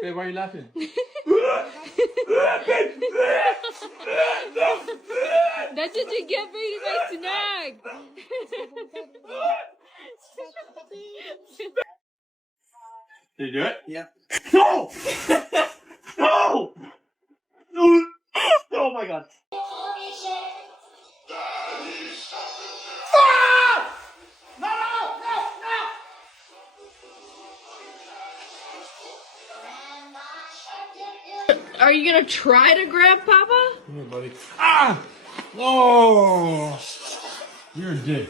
Hey, why are you laughing? That's what you get for eating my snack. Did you do it? Yeah. No! No! Oh my god. Are you gonna try to grab Papa? Come here, buddy. Ah! Oh! You're a dick.